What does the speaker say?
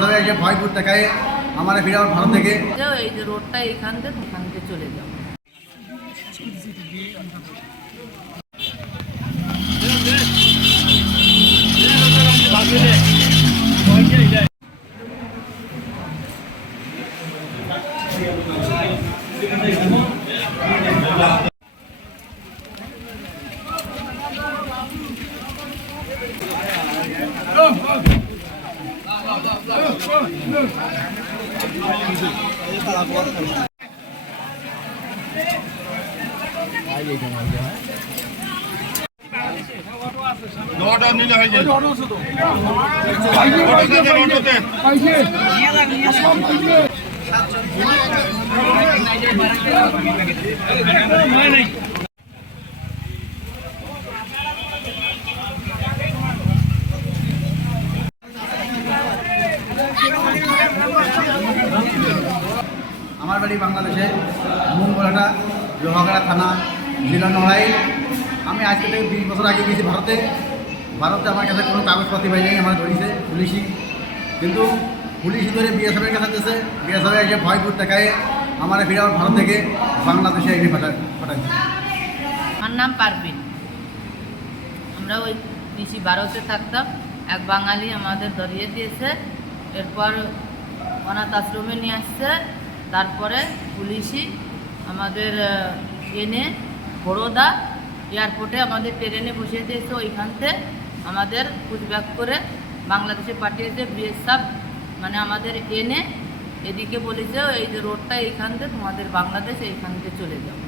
BSF এসে ভয়পুর দেখায় আমার ফিরে ভারত থেকে। যাও এই যে রোডটা এইখান থেকে ওখান থেকে চলে যাও। নটা নিলে হয়ে যাবে অটোতে অটোতে আমার বাংলাদেশে মুঙ্গলাটা লোহাগড়া থানা, জেলা নড়াই আমি আজকে থেকে বিশ বছর আগে গেছি ভারতে। ভারতে আমার কাছে কোনো কাগজপত্র পাইনি, আমার ধরিছে পুলিশই। কিন্তু পুলিশই ধরে বিএসএফের কাছে দিয়েছে বিএসএফ এসে ভয়পুর দেখায়, আমার ফিরে ভারত থেকে বাংলাদেশে এনে পাঠা পাঠাচ্ছে আমার নাম পারবিন আমরা ওই পিসি ভারতে থাকতাম। এক বাঙালি আমাদের ধরিয়ে দিয়েছে। এরপর অনাথ আশ্রমে নিয়ে আসছে। তারপরে পুলিশই আমাদের এনে বড়োদা এয়ারপোর্টে আমাদের ট্রেনে বসিয়ে দিয়েছে ওইখানতে আমাদের পুচব্যাক করে বাংলাদেশে পাঠিয়েছে বিএসএফ মানে আমাদের এনে এদিকে বলেছে, এই যে রোডটা এইখান থেকে তোমাদের বাংলাদেশ এইখানতে চলে যাও